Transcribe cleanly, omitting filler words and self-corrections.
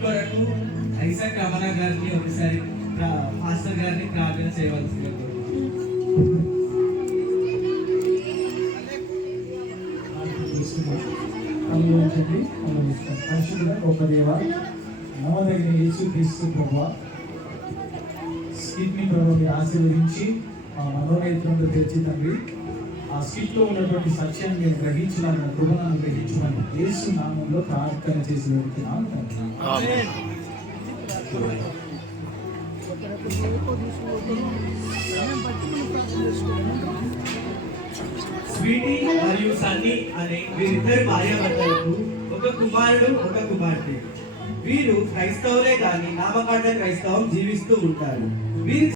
కొరకు ఐజాక్ రమణ గారిని ఒకసారి మాస్టర్ గారిని ప్రార్థన చేయవలసిందిగా గొప్ప దేవ నమ్మదగిన యేసు క్రీస్తు ప్రభువా, స్కిట్ ని ప్రభు మీరు ఆశీర్వదించి మా మనోనేత్రంలో తెచ్చి తండ్రి ఆ స్కిట్ లో ఉన్నటువంటి సత్యాన్ని మేము గ్రహించడానికి కృపణను గ్రహించమని యేసు నామంలో ప్రార్థన చేసి వెళ్తున్నాం తండ్రి. స్వీటీ మరియు సన్నీ అనే వీరిద్దరు భార్యాభర్తలకు ఒక కుమారుడు ఒక కుమార్తె. వీరు క్రైస్తవులే కానీ నామకార్థ క్రైస్తవం జీవిస్తూ ఉంటారు. వీరి